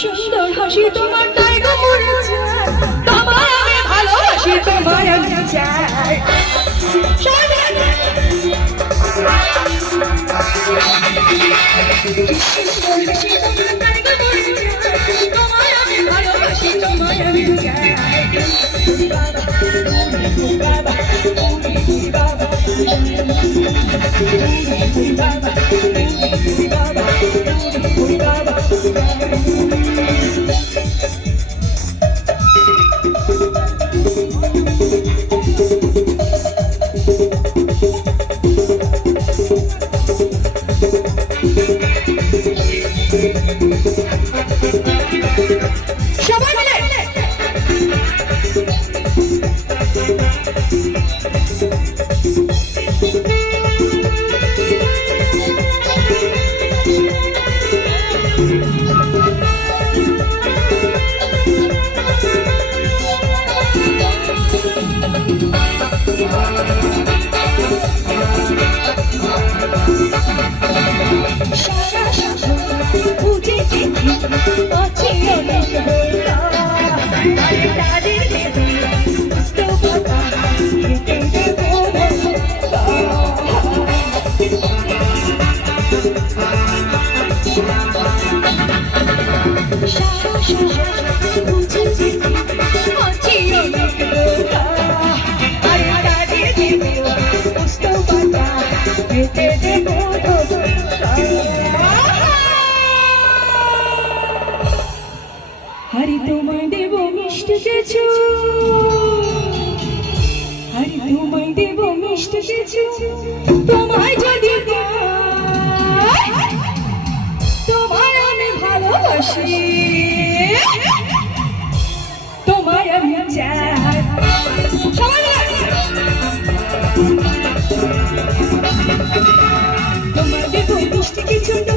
সুন্দর হাসি তোমার তাই গো মরে যায় তোমায় আমি ভালোবাসি তোমায় আমি চাই সুন্দর হাসি তোমার তাই গো মরে যায় তোমায় আমি ভালোবাসি তোমায় আমি চাই বাবা हरि तुम्हें देव मिष्ट কিছু हरि तुम्हें देव मिष्ट কিছু তোমায় যদি তোমায় আমি ভালোবাসি তোমায় আমি চাই তোমায় দেব মিষ্টি কিছু